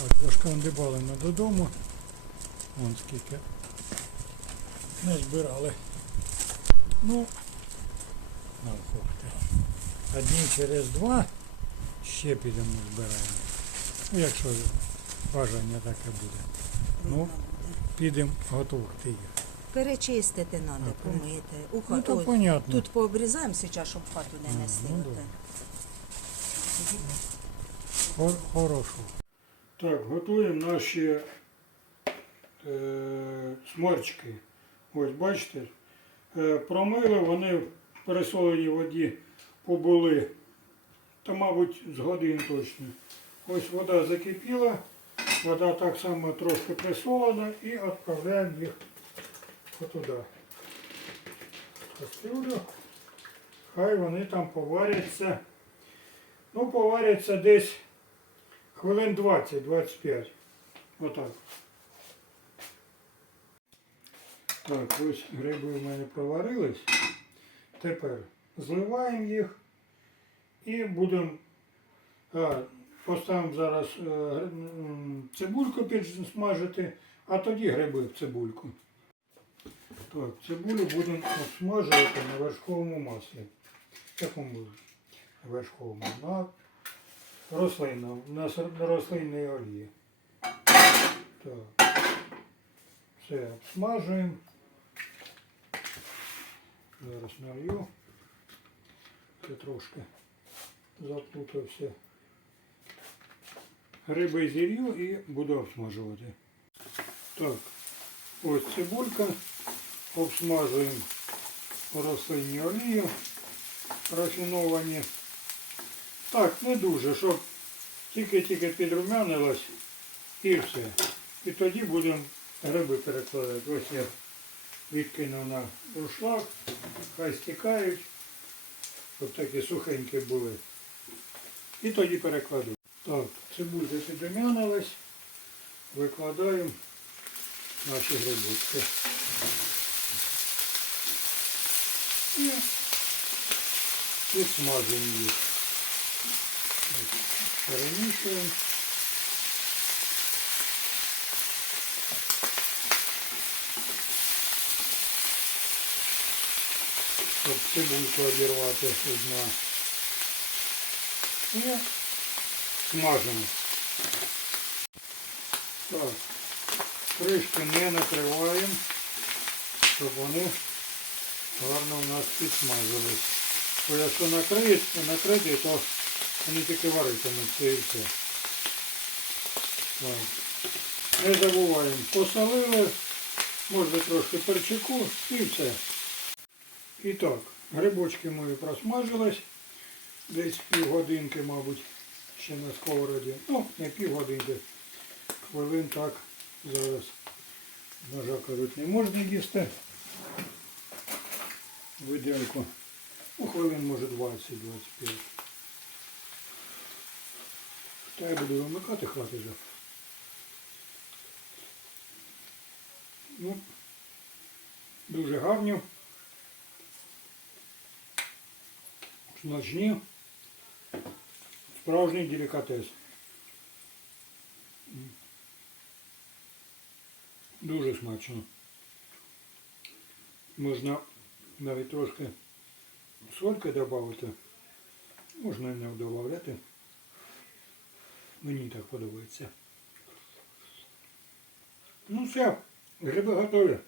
Так, дошкандибали ми додому. Вон скільки не збирали. Ну, на охоти. А через два ще підемо збираємо. Ну, якщо бажання таке буде. Ну, підемо готувати їх. Перечистити треба, помити. У Ну, то понятно. Тут пообрізаємо зараз, щоб хату не нести. ну. Хор- Хорошо. Так, готуємо наші е, сморчки. Ось бачите, е, промили, вони в пересоленій воді побули. Та, мабуть, з годин точно. Ось вода закипіла, вода так само трошки присолена і відправляємо їх отуди. Кастрюлю. Хай вони там поваряться. Ну, поваряться десь хвилин 20-25. Отак. Так, ось гриби в мене проварились. Тепер зливаємо їх і будемо. Поставимо зараз е, цибульку підсмажити, а тоді гриби в цибульку. Так, цибулю будемо обсмажувати на вершковому маслі. Якому вершковому. На рослинному, на сор- на рослинній олії. Так. Все обсмажуємо. Зараз налью. Це трошки заплутався. Гриби зір'ю і буду обсмажувати. Так, ось цибулька. Обсмажуємо по рослинній олії рафіновані. Так, не дуже, щоб тільки-тільки підрумянилось і все. І тоді будемо гриби перекладати. Ось я відкинув на рушлак, хай стікають, щоб такі сухенькі були. І тоді перекладу. Так, цибулька підрумянилась, викладаємо наші грибочки. І підсмажуємо їх. Перемішуємо. Щоб цибульку обірвати з. І смажимо. Так, кришки не накриваємо, щоб вони гарно у нас підсмажились. Бо якщо накрити, накрити, то вони тільки варитимуться і все. Так. Не забуваємо, посолили, можна трошки перчику і все. І так, грибочки мої просмажились. Десь півгодинки, мабуть, ще на сковороді. Ну, не півгодинки. Хвилин так зараз. Ножа кажуть, не можна їсти. Виделку. Ну, хвилин може 20-25. Та я буду вимикати хвати вже. Ну, дуже гарні. Смачні. Справжній делікатес. Дуже смачно. Можна навіть трошки сольки додати. Можна не додати. Мені так подобається. Ну все, гриби готові.